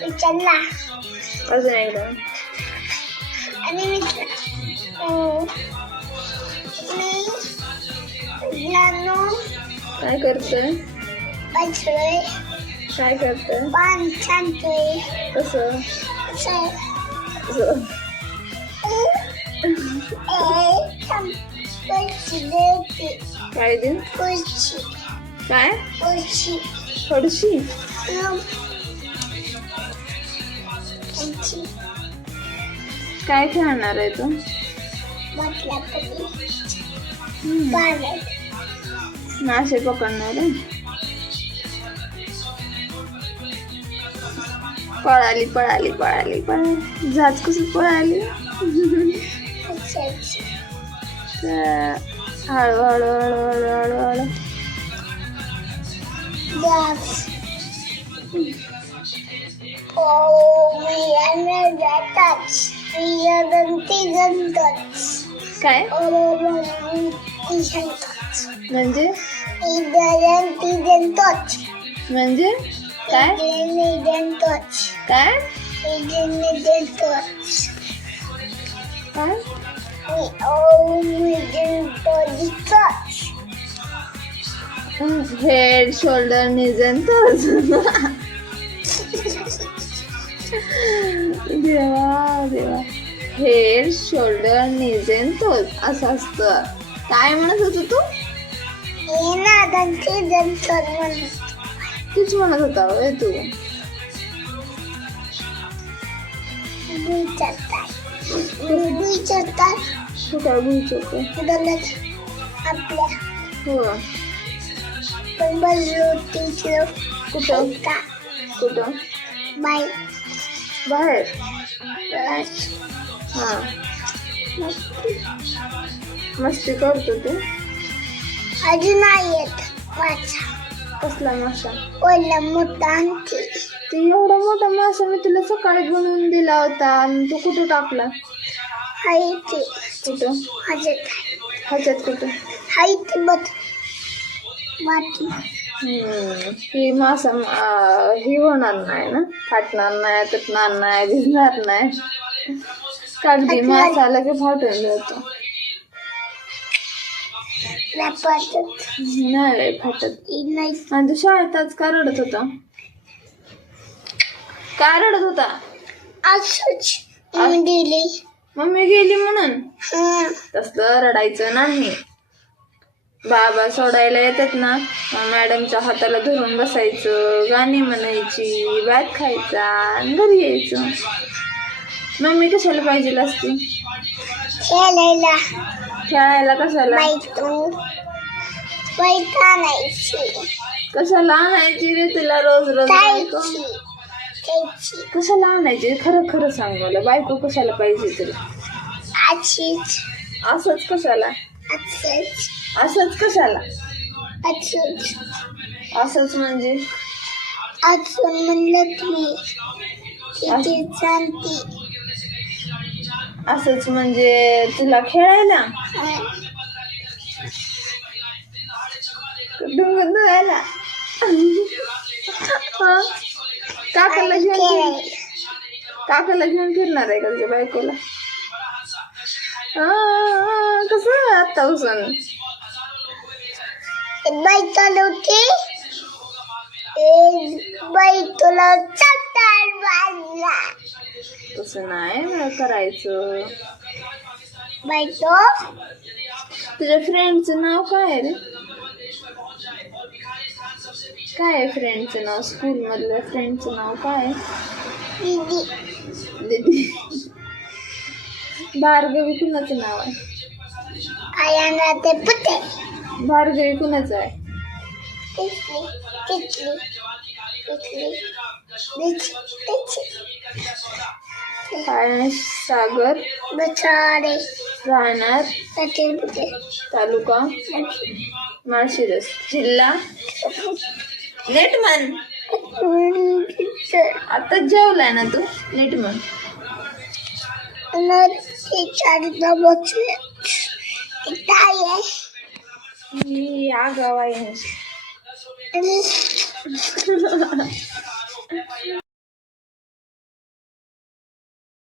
विचारला अजून एकदा आणि मी मी विज्ञानो काय करतोय? बसलोय काय करतोय? पान छानतोय. कसं? असं. असं. काय दे खुर्ची. काय? थोडीशी काय खेळणार आहे तू? मासे पकडणार आहे? पळाली पळाली पळाली पळाली. झाज कशी पळाली? हळू हळू हळू हळू हळू हळू. काय Oh. म्हणजे. म्हणजे काय. काय. काय oh. Head shoulder knees and toes देवा देवा head shoulder knees and toes असं असतं काय म्हणत होत तू हे ना त्यांची जंतर म्हणून तूच म्हणत होता होय तू विचारतात विचारतात तू काय बोलत होते दलत आपल्या हो पण बसलो टीचर कुठं का कुठं बाय बाहेर. हा. मस्ती करतो तू. अजून नाही येत. वाचा. कसला मासा? ओला मोठा आणखी ते एवढा मोठा मासा मी तुला सकाळी बनवून दिला होता आणि तू कुठं टाकला? हाय ते कुठं? हजत ह्याच्यात कुठं? हाय ते बघ. माती हम्म, ही मासा ही होणार नाही ना. फाटणार नाही तुटणार नाही भिजणार नाही. कागदी मासा लगे फाटून जातो. नाही फाटत. नाही आणि तू शाळेत आज का रडत होता? का रडत होता? असंच. मम्मी गेली म्हणून. तसलं रडायचं नाही. बाबा सोडायला येतात ना मॅडमच्या हाताला धरून बसायचं गाणी म्हणायची भात खायचा घरी यायचं. मम्मी कशाला पाहिजे असती? खेळायला. खेळायला कशाला? कशाला आणायची रे तुला रोज रोज कशाला आणायची? खरं खरं सांग मला. बायको कशाला पाहिजे तुला? असंच कशाला? असंच कशाला? असंच असंच म्हणजे? अजून म्हणलं की किती शांती असंच म्हणजे तुला खेळायला डुंगर धुवायला? काकाला घेऊन फिर- काकाला घेऊन फिरणार आहे का तुझ्या बायकोला? हा, कसं आहे आता उसून? बाई चालवते बाई तुला चट्टार बाजला तसं नाही करायचं. बाई तो? तुझ्या फ्रेंडचं नाव काय रे? काय फ्रेंडचं नाव? स्कूल मधल्या फ्रेंडचं नाव काय दीदी. दीदी. भार्गवी कुणाचं नाव आहे? आयाना ते पुते. भार्गवी कुणाचं आहे? तिथली सागर बचारे राहणार तालुका माळशिरस जिल्हा नीट म्हण आता जेवलाय ना तू? नीट म्हण चारला આ ગવાય